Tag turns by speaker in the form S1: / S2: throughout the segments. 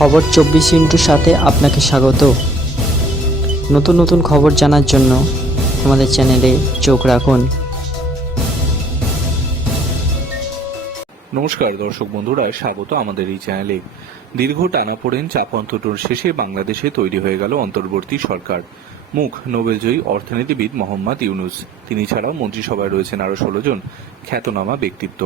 S1: খবর চব্বিশ ইন্টুর সাথে আপনাকে স্বাগত। নতুন নতুন খবর জানার জন্য আমাদের চ্যানেলে চোখ রাখুন।
S2: নমস্কার দর্শক বন্ধুরা, স্বাগত আমাদের এই চ্যানেলে। দীর্ঘ টানাপোড়েন চাপান্তটোর শেষে বাংলাদেশে তৈরি হয়ে গেল অন্তর্বর্তী সরকার। মুখ নোবেলজয়ী অর্থনীতিবিদ মোহাম্মদ ইউনুস। তিনি ছাড়াও মন্ত্রিসভায় রয়েছেন আরও ষোলো জন খ্যাতনামা ব্যক্তিত্ব।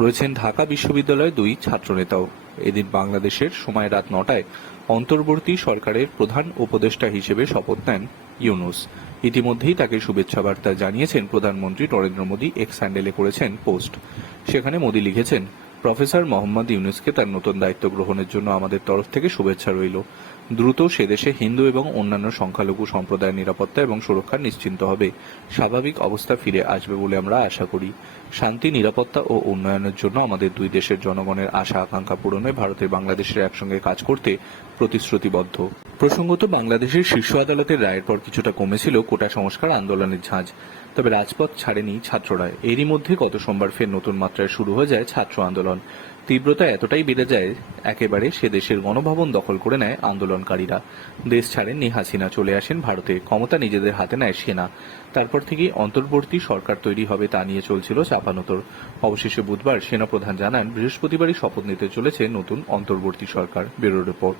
S2: রয়েছেন ঢাকা বিশ্ববিদ্যালয়ের দুই ছাত্রনেতাও। এদিন বাংলাদেশের সময় রাত নটায় অন্তর্বর্তী সরকারের প্রধান উপদেষ্টা হিসেবে শপথ নেন ইউনুস। ইতিমধ্যেই তাকে শুভেচ্ছা বার্তা জানিয়েছেন প্রধানমন্ত্রী নরেন্দ্র মোদী, এক্স হ্যান্ডেলে করেছেন পোস্ট। সেখানে মোদী লিখেছেন, প্রফেসর মোহাম্মদ ইউনুসকে তার নতুন দায়িত্ব গ্রহণের জন্য আমাদের তরফ থেকে শুভেচ্ছা রইল। দ্রুত সে দেশে হিন্দু এবং অন্যান্য সংখ্যালঘু সম্প্রদায়ের নিরাপত্তা এবং সুরক্ষা নিশ্চিন্ত হবে। স্বাভাবিক অবস্থা ফিরে আসবে বলে আমরা আশা করি। শান্তি, নিরাপত্তা ও উন্নয়নের জন্য আমাদের দুই দেশের জনগণের আশা, আকাঙ্ক্ষা পূরণে ভারতের বাংলাদেশের একসঙ্গে কাজ করতে প্রতিশ্রুতিবদ্ধ। প্রসঙ্গত, বাংলাদেশের শীর্ষ আদালতের রায়ের পর কিছুটা কমেছিল কোটা সংস্কার আন্দোলনের ঝাঁজ। তবে রাজপথ ছাড়েনি ছাত্ররা। এরই মধ্যে গত সোমবার ফের নতুন মাত্রায় শুরু হয়ে যায় ছাত্র আন্দোলন। তীব্রতা এতটাই বেড়ে যায়, একেবারে সে দেশের গণভবন দখল করে নেয় আন্দোলনকারীরা। দেশ ছাড়েননি হাসিনা চলে আসেন ভারতে। ক্ষমতা নিজেদের হাতে নেয় সেনা তারপর থেকেই অন্তর্বর্তী সরকার তৈরি হবে তা নিয়ে চলছিল চাপানোতর। অবশেষে বুধবার সেনাপ্রধান জানান, বৃহস্পতিবারই শপথ নিতে চলেছে নতুন অন্তর্বর্তী সরকার, ব্যুরো রিপোর্ট।